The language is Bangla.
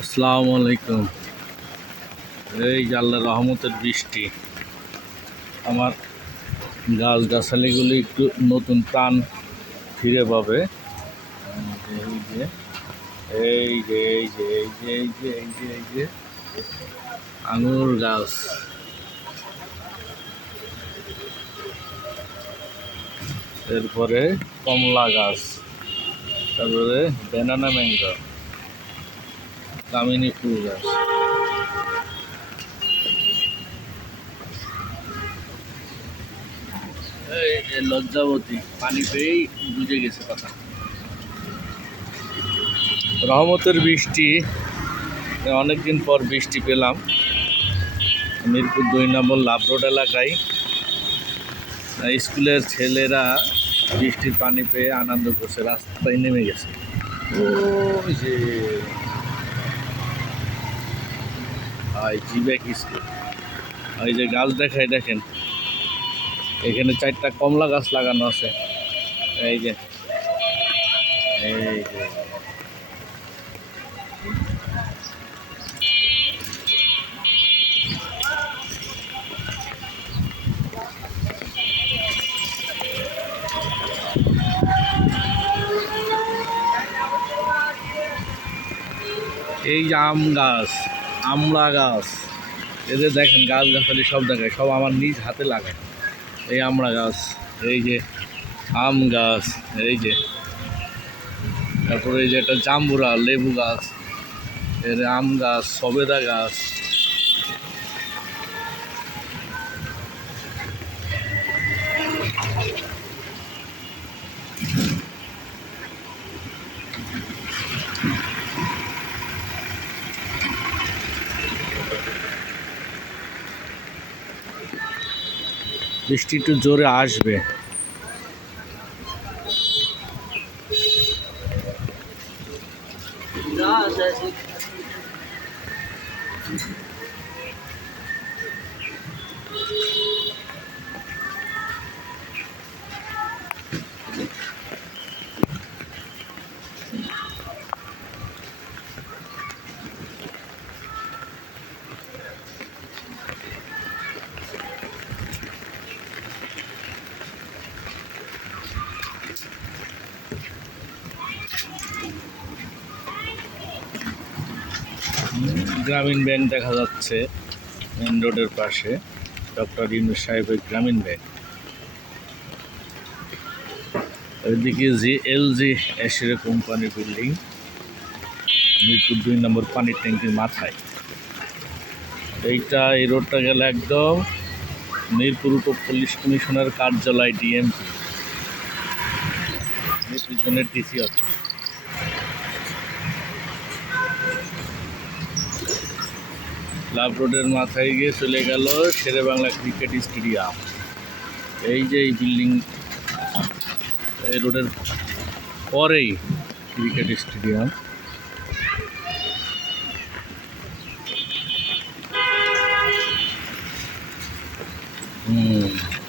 আসসালামু আলাইকুম। এই আল্লাহ রহমতের বৃষ্টি। আমার গাছ গাছালিগুলি একটু নতুন প্রাণ ফিরে পাবে। এই যে এই যে এই যে এই যে এই যে এই যে এই যে, আঙুর গাছ। এরপরে কমলা গাছ। তারপরে ব্যানানা ম্যাঙ্গো কামিনী ফুল গাছ লজ্জাবতী, পানি পেয়েই বুঝে গেছে কথা। রহমতের বৃষ্টি, অনেকদিন পর বৃষ্টি পেলাম। মিরপুর দুই নম্বর লাভ রোড এলাকায় স্কুলের ছেলেরা বৃষ্টির পানি পেয়ে আনন্দ করছে, রাস্তায় নেমে গেছে। ওই যে হয় জিব্যাক স্কুল এই যে গাছ দেখাই দেখেন। এখানে চারটা কমলা গাছ লাগানো আছে। এই যে। এই যে। এই আম গাছ। আমলা গাছ। এদের দেখেন গাছ গাছালি সব দেখায়, সব আমার নিজ হাতে লাগায়। এই আমড়া গাছ, এই যে আম গাছ, এই যে তারপরে এই যে একটা জাম্বুরা, লেবু গাছ, এর আম গাছ, সবেদা গাছ। বৃষ্টি একটু জোরে আসবে। গ্রামীণ ব্যাংক দেখা যাচ্ছে মেন রোডের পাশে, ডক্টর ইউনুস সাহেবের গ্রামীণ ব্যাংক। ওইদিকে জি এল জি এসিরে কোম্পানি বিল্ডিং, মিরপুর দুই নম্বর পানির ট্যাঙ্কির মাথায়। এইটা, এই রোডটা গেলে একদম মিরপুর উপ পুলিশ কমিশনার কার্যালয়, ডিএমপি। পিছনের টিসি অফিস। লাভ রোডের মাথায় গিয়ে চলে গেল শেরে বাংলা ক্রিকেট স্টেডিয়াম। এই যে এই বিল্ডিং, এই রোডের পরেই ক্রিকেট স্টেডিয়াম। হুম।